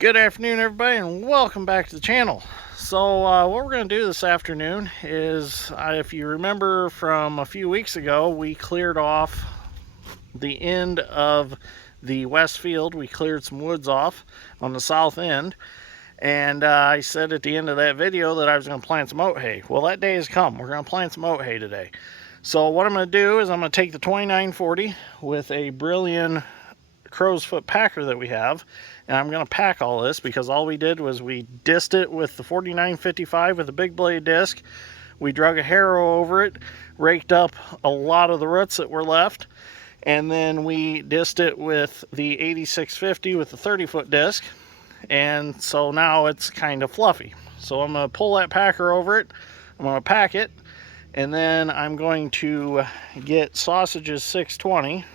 Good afternoon, everybody, and welcome back to the channel. So what we're going to do this afternoon is, if you remember from a few weeks ago, we cleared off the end of the west field. We cleared some woods off on the south end, and I said at the end of that video that I was going to plant some oat hay. Well, that day has come. We're going to plant some oat hay today. So what I'm going to do is I'm going to take the 2940 with a Brilliant crow's foot packer that we have, and I'm going to pack all this because all we did was we disced it with the 4955 with a big blade disc. We drug a harrow over it, raked up a lot of the roots that were left, and then we disced it with the 8650 with the 30-foot disc, and so now it's kind of fluffy. So I'm going to pull that packer over it, I'm going to pack it, and then I'm going to get Sausage's 620.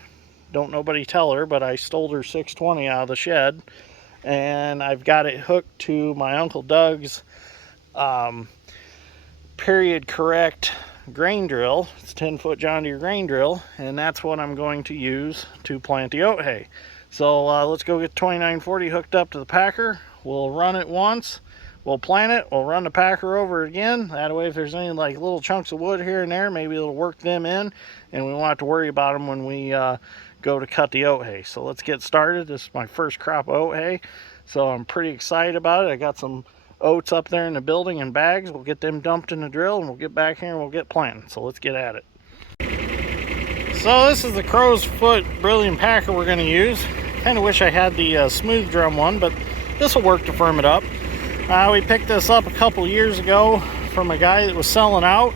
Don't nobody tell her, but I stole her 620 out of the shed, and I've got it hooked to my Uncle Doug's period correct grain drill. It's a 10-foot John Deere grain drill, and that's what I'm going to use to plant the oat hay. So let's go get 2940 hooked up to the packer. We'll run it once, we'll plant it, we'll run the packer over again. That way if there's any like little chunks of wood here and there, maybe it'll work them in, and we won't have to worry about them when we go to cut the oat hay. So let's get started. This is my first crop of oat hay, so I'm pretty excited about it. I got some oats up there in the building in bags. We'll get them dumped in the drill, and we'll get back here and we'll get planting. So let's get at it. So this is the crow's foot Brilliant packer we're going to use. Kind of wish I had the smooth drum one, but this will work to firm it up. We picked this up a couple years ago from a guy that was selling out.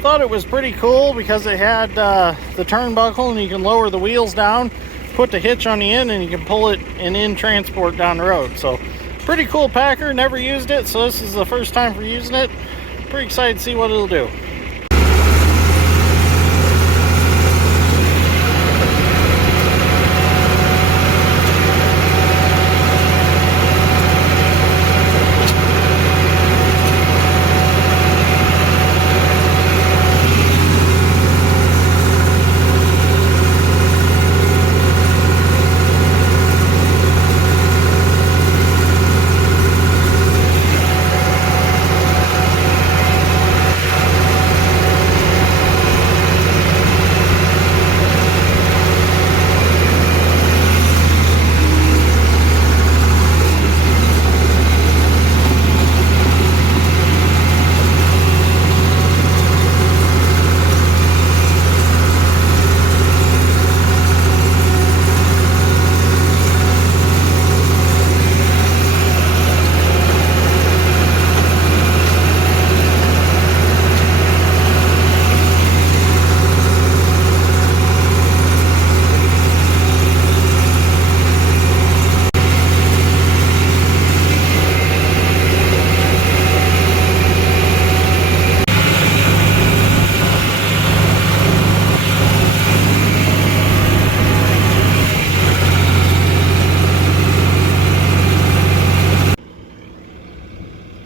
Thought it was pretty cool because it had the turnbuckle, and you can lower the wheels down, put the hitch on the end, and you can pull it and in transport down the road. So pretty cool packer. Never used it, so this is the first time for using it. Pretty excited to see what it'll do.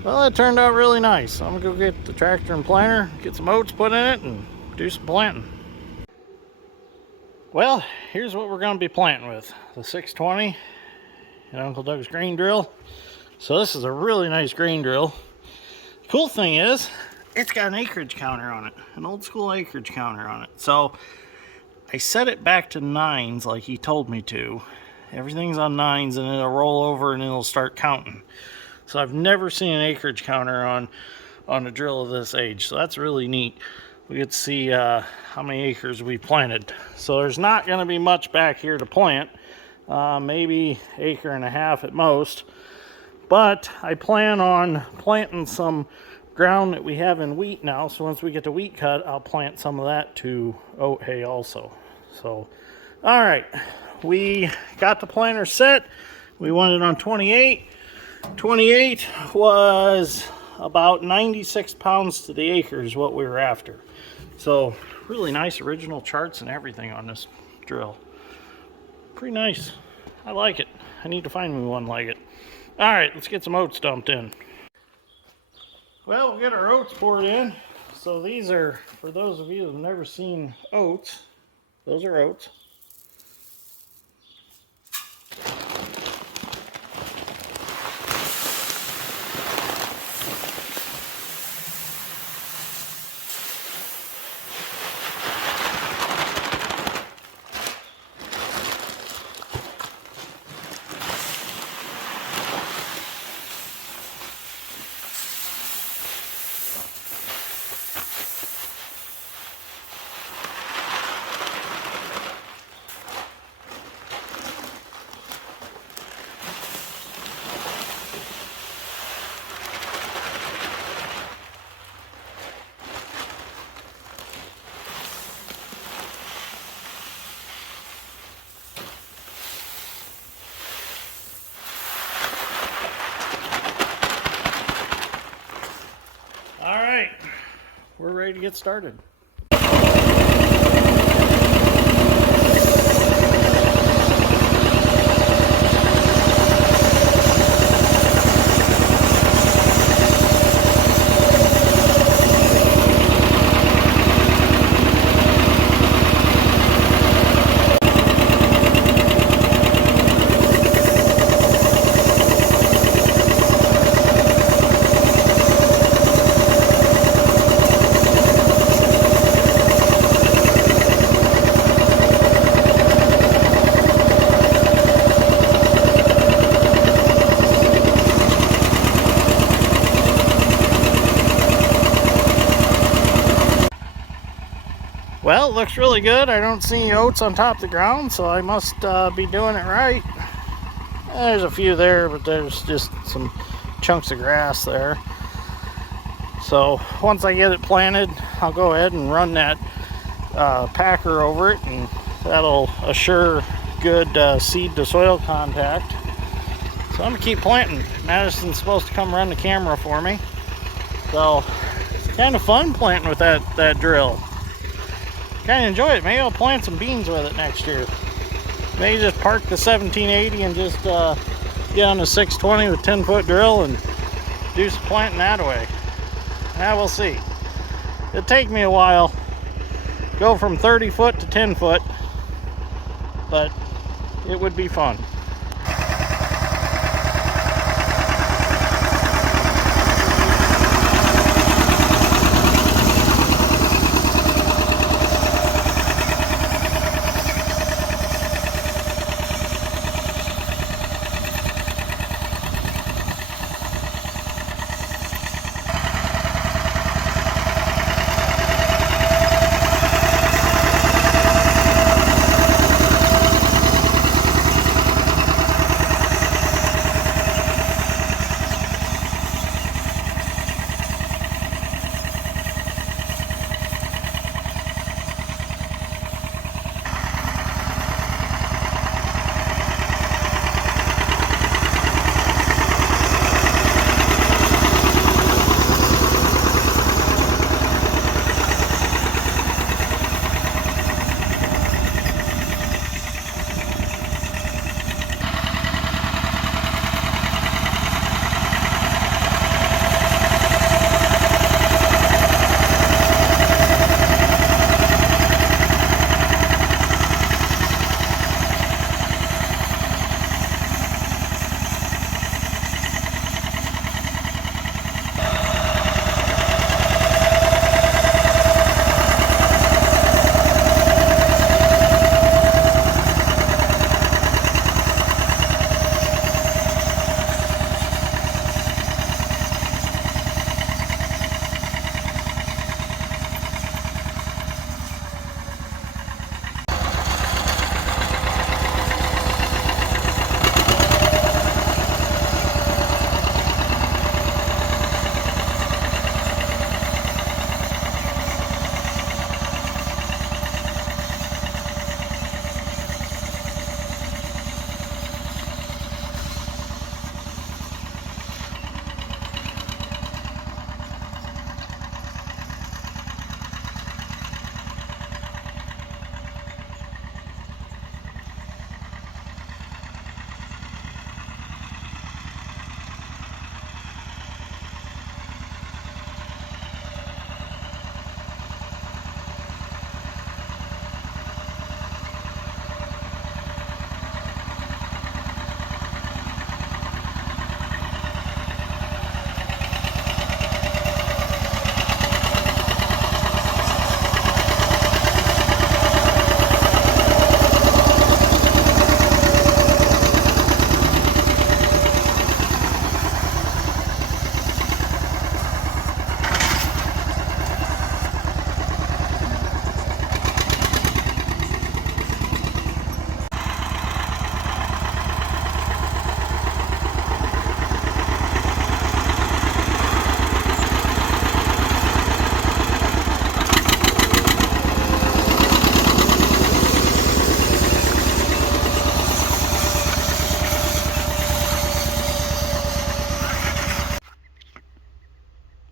Well, that turned out really nice. I'm gonna go get the tractor and planter, get some oats put in it, and do some planting. Well, here's what we're gonna be planting with. The 620 and Uncle Doug's grain drill. So this is a really nice grain drill. The cool thing is, it's got an acreage counter on it, an old school acreage counter on it. So I set it back to 9s like he told me to. Everything's on 9s, and it'll roll over and it'll start counting. So I've never seen an acreage counter on a drill of this age. So that's really neat. We get to see how many acres we planted. So there's not going to be much back here to plant. Maybe 1.5 acres at most. But I plan on planting some ground that we have in wheat now. So once we get the wheat cut, I'll plant some of that to oat hay also. So, all right. We got the planter set. We want it on 28. 28 was about 96 pounds to the acre is what we were after. So really nice original charts and everything on this drill. Pretty nice. I like it. I need to find me one like it. All right, let's get some oats dumped in. Well, we'll get our oats poured in. So these are, for those of you who've never seen oats, those are oats. ready to get started. Well, it looks really good. I don't see any oats on top of the ground, so I must be doing it right. There's a few there, but there's just some chunks of grass there. So once I get it planted, I'll go ahead and run that packer over it, and that'll assure good seed to soil contact. So I'm gonna keep planting. Madison's supposed to come run the camera for me. So it's kind of fun planting with that drill. Kind of enjoy it. Maybe I'll plant some beans with it next year. Maybe just park the 1780 and just get on the 620 with 10-foot drill and do some planting that way. Now we'll see. It'll take me a while. Go from 30 foot to 10 foot, but it would be fun.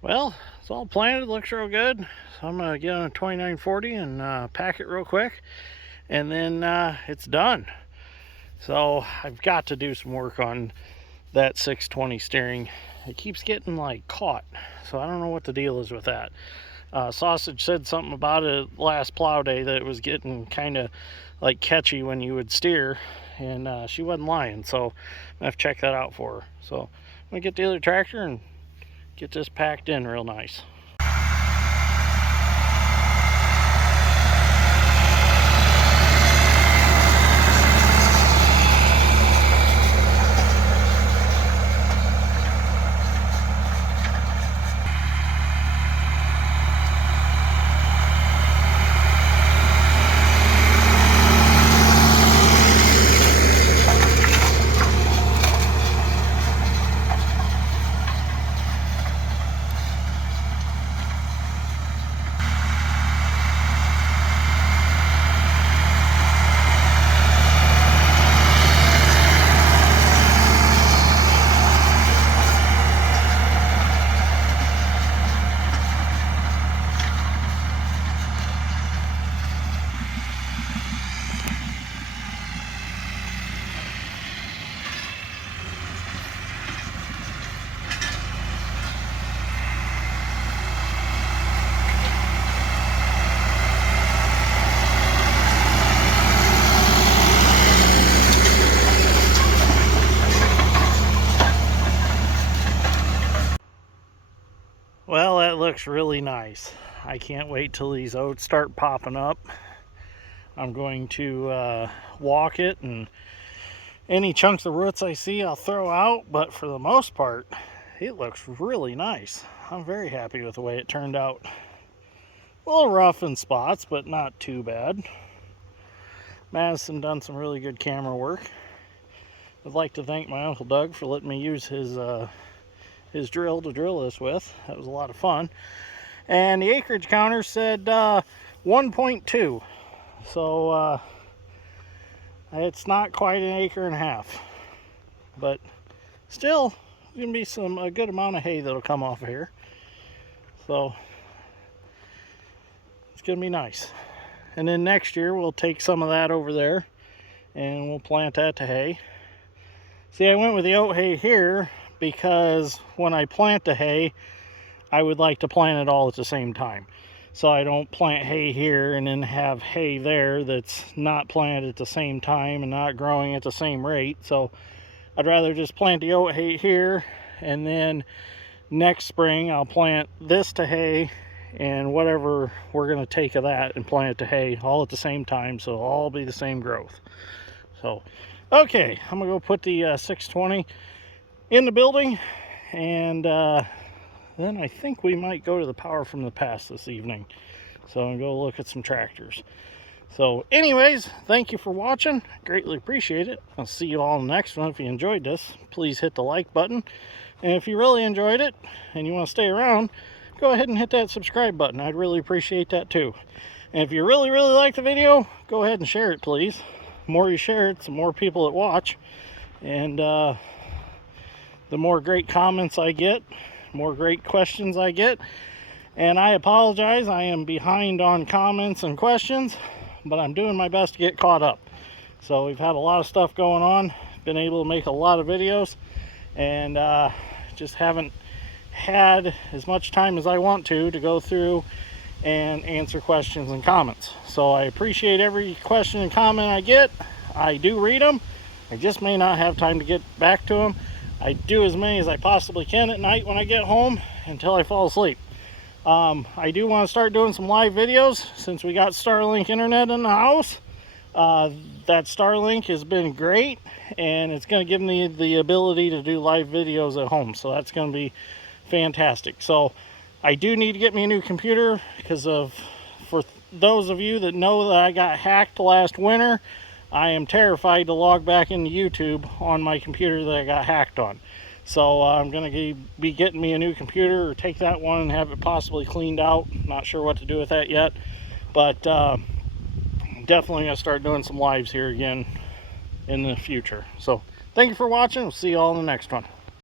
Well, It's all planted, looks real good. So I'm gonna get on a 2940 and pack it real quick, and then it's done. So I've got to do some work on that 620 steering. It keeps getting like caught, so I don't know what the deal is with that. Sausage said something about it last plow day, that it was getting kind of like catchy when you would steer, and she wasn't lying, so I'm gonna have to check that out for her. So I'm gonna get the other tractor and get this packed in real nice. Well, that looks really nice. I can't wait till these oats start popping up. I'm going to walk it, and any chunks of roots I see I'll throw out, but for the most part it looks really nice. I'm very happy with the way it turned out. A little rough in spots, but not too bad. Madison done some really good camera work. I'd like to thank my Uncle Doug for letting me use his drill to drill this with. That was a lot of fun. And the acreage counter said 1.2, so it's not quite an acre and a half, but still gonna be a good amount of hay that'll come off of here, so it's gonna be nice. And then next year we'll take some of that over there and we'll plant that to hay. See, I went with the oat hay here because when I plant the hay, I would like to plant it all at the same time. So I don't plant hay here and then have hay there that's not planted at the same time and not growing at the same rate. So I'd rather just plant the oat hay here, and then next spring I'll plant this to hay and whatever we're going to take of that and plant it to hay all at the same time, so it'll all be the same growth. So okay, I'm gonna go put the 620 in the building, and then I think we might go to the Power from the Past this evening. So I'm gonna go look at some tractors. So anyways, thank you for watching. Greatly appreciate it. I'll see you all in the next one. If you enjoyed this, please hit the like button. And if you really enjoyed it and you want to stay around, go ahead and hit that subscribe button. I'd really appreciate that too. And if you really like the video, go ahead and share it, please. The more you share it, the more people that watch. And the more great comments I get, more great questions I get. And I apologize, I am behind on comments and questions, but I'm doing my best to get caught up. So we've had a lot of stuff going on, been able to make a lot of videos, and just haven't had as much time as I want to go through and answer questions and comments. So I appreciate every question and comment I get. I do read them. I just may not have time to get back to them. I do as many as I possibly can at night when I get home until I fall asleep. I do want to start doing some live videos since we got Starlink internet in the house. That Starlink has been great, and it's going to give me the ability to do live videos at home, so that's going to be fantastic. So I do need to get me a new computer because for those of you that know that I got hacked last winter, I am terrified to log back into YouTube on my computer that I got hacked on. So I'm going to be getting me a new computer, or take that one and have it possibly cleaned out. Not sure what to do with that yet, but definitely going to start doing some lives here again in the future. So thank you for watching. We'll see you all in the next one.